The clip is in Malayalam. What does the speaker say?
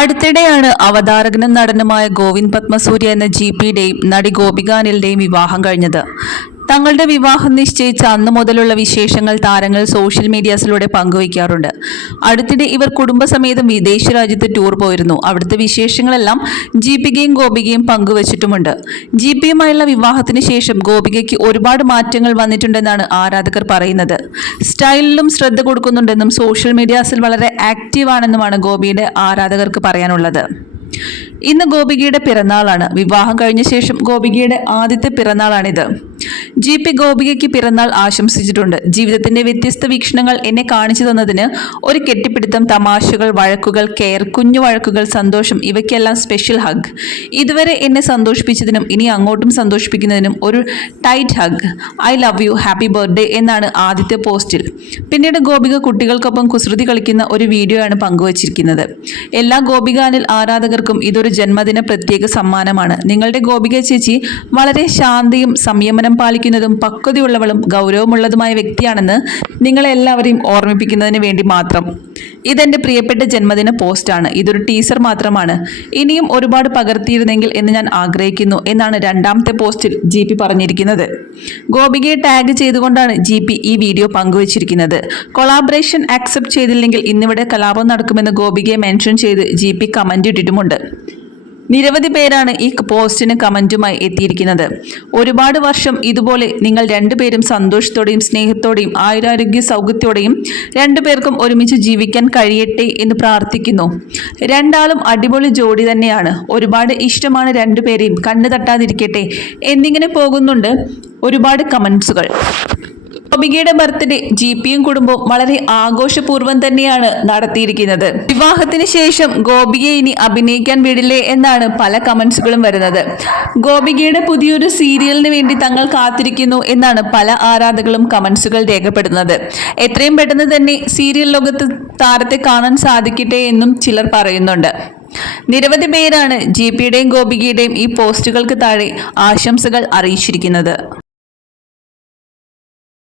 അടുത്തിടെയാണ് അവതാരകനും നടനുമായ ഗോവിന്ദ് പത്മസൂര്യ എന്ന ജി പിയുടെയും നടി ഗോപികാനിലിന്റെയും വിവാഹം കഴിഞ്ഞത്. തങ്ങളുടെ വിവാഹം നിശ്ചയിച്ച അന്ന് മുതലുള്ള വിശേഷങ്ങൾ താരങ്ങൾ സോഷ്യൽ മീഡിയാസിലൂടെ പങ്കുവയ്ക്കാറുണ്ട്. അടുത്തിടെ ഇവർ കുടുംബസമേതം വിദേശ രാജ്യത്ത് ടൂർ പോയിരുന്നു. അവിടുത്തെ വിശേഷങ്ങളെല്ലാം ജീപികയും ഗോപികയും പങ്കുവച്ചിട്ടുമുണ്ട്. ജീപിയുമായുള്ള വിവാഹത്തിന് ശേഷം ഗോപികയ്ക്ക് ഒരുപാട് മാറ്റങ്ങൾ വന്നിട്ടുണ്ടെന്നാണ് ആരാധകർ പറയുന്നത്. സ്റ്റൈലിലും ശ്രദ്ധ കൊടുക്കുന്നുണ്ടെന്നും സോഷ്യൽ മീഡിയാസിൽ വളരെ ആക്റ്റീവ് ആണെന്നുമാണ് ഗോപിയുടെ ആരാധകർക്ക് പറയാനുള്ളത്. ഇന്ന് ഗോപികയുടെ പിറന്നാളാണ്. വിവാഹം കഴിഞ്ഞ ശേഷം ഗോപികയുടെ ആദ്യത്തെ പിറന്നാളാണിത്. ജി പി ഗോപികയ്ക്ക് പിറന്നാൾ ആശംസിച്ചിട്ടുണ്ട്. ജീവിതത്തിന്റെ വ്യത്യസ്ത വീക്ഷണങ്ങൾ എന്നെ കാണിച്ചു തന്നതിന് ഒരു കെട്ടിപ്പിടുത്തം തമാശകൾ വഴക്കുകൾ കെയർ കുഞ്ഞു വഴക്കുകൾ സന്തോഷം ഇവയ്ക്കെല്ലാം സ്പെഷ്യൽ ഹഗ് ഇതുവരെ എന്നെ സന്തോഷിപ്പിച്ചതിനും ഇനി അങ്ങോട്ടും സന്തോഷിപ്പിക്കുന്നതിനും ഒരു tight hug I love you happy birthday എന്നാണ് ആദ്യത്തെ പോസ്റ്റിൽ. പിന്നീട് ഗോപിക കുട്ടികൾക്കൊപ്പം കുസൃതി കളിക്കുന്ന ഒരു വീഡിയോ ആണ് പങ്കുവച്ചിരിക്കുന്നത്. എല്ലാ ഗോപികാനിൽ ആരാധകർക്കും ഇതൊരു ജന്മദിന പ്രത്യേക സമ്മാനമാണ്. നിങ്ങളുടെ ഗോപിക ചേച്ചി വളരെ ശാന്തിയും സംയമനം പാലിക്കുന്നതും പക്വതയുള്ളവളും ഗൗരവമുള്ളതുമായ വ്യക്തിയാണെന്ന് നിങ്ങളെല്ലാവരെയും ഓർമ്മിപ്പിക്കുന്നതിന് വേണ്ടി മാത്രം. ഇതെന്റെ പ്രിയപ്പെട്ട ജന്മദിന പോസ്റ്റാണ് ഇതൊരു ടീസർ മാത്രമാണ്. ഇനിയും ഒരുപാട് പകർത്തിയിരുന്നെങ്കിൽ എന്ന് ഞാൻ ആഗ്രഹിക്കുന്നു എന്നാണ് രണ്ടാമത്തെ പോസ്റ്റിൽ ജി പി പറഞ്ഞിരിക്കുന്നത്. ഗോപികയെ ടാഗ് ചെയ്തുകൊണ്ടാണ് ജി പി ഈ വീഡിയോ പങ്കുവച്ചിരിക്കുന്നത്. കൊളാബറേഷൻ ആക്സെപ്റ്റ് ചെയ്തില്ലെങ്കിൽ ഇന്നിവിടെ കലാപം നടക്കുമെന്ന് ഗോപികയെ മെൻഷൻ ചെയ്ത് ജി പി കമന്റ് ഇട്ടിട്ടുമുണ്ട്. നിരവധി പേരാണ് ഈ പോസ്റ്റിന് കമന്റുമായി എത്തിയിരിക്കുന്നത്. ഒരുപാട് വർഷം ഇതുപോലെ നിങ്ങൾ രണ്ടുപേരും സന്തോഷത്തോടെയും സ്നേഹത്തോടെയും ആയുരാരോഗ്യ സൗഖ്യത്തോടെയും രണ്ടുപേർക്കും ഒരുമിച്ച് ജീവിക്കാൻ കഴിയട്ടെ എന്ന് പ്രാർത്ഥിക്കുന്നു. രണ്ടാളും അടിപൊളി ജോഡി തന്നെയാണ്. ഒരുപാട് ഇഷ്ടമാണ് രണ്ടുപേരെയും കണ്ണു തട്ടാതിരിക്കട്ടെ എന്നിങ്ങനെ പോകുന്നുണ്ട് ഒരുപാട് കമന്റ്സുകൾ. ഗോപികയുടെ ബർത്ത്ഡേ ജി പിയും കുടുംബവും വളരെ ആഘോഷപൂർവം തന്നെയാണ് നടത്തിയിരിക്കുന്നത്. വിവാഹത്തിന് ശേഷം ഗോപികയെ ഇനി അഭിനയിക്കാൻ വിടില്ലേ എന്നാണ് പല കമന്റ്സുകളും വരുന്നത്. ഗോപികയുടെ പുതിയൊരു സീരിയലിന് വേണ്ടി തങ്ങൾ കാത്തിരിക്കുന്നു എന്നാണ് പല ആരാധകളും കമന്റ്സുകൾ രേഖപ്പെടുന്നത് എത്രയും പെട്ടെന്ന് തന്നെ സീരിയൽ ലോകത്ത് താരത്തെ കാണാൻ സാധിക്കട്ടെ എന്നും ചിലർ പറയുന്നുണ്ട്. നിരവധി പേരാണ് ജി പിയുടെയും ഗോപികയുടെയും ഈ പോസ്റ്റുകൾക്ക് താഴെ ആശംസകൾ അറിയിച്ചിരിക്കുന്നത്.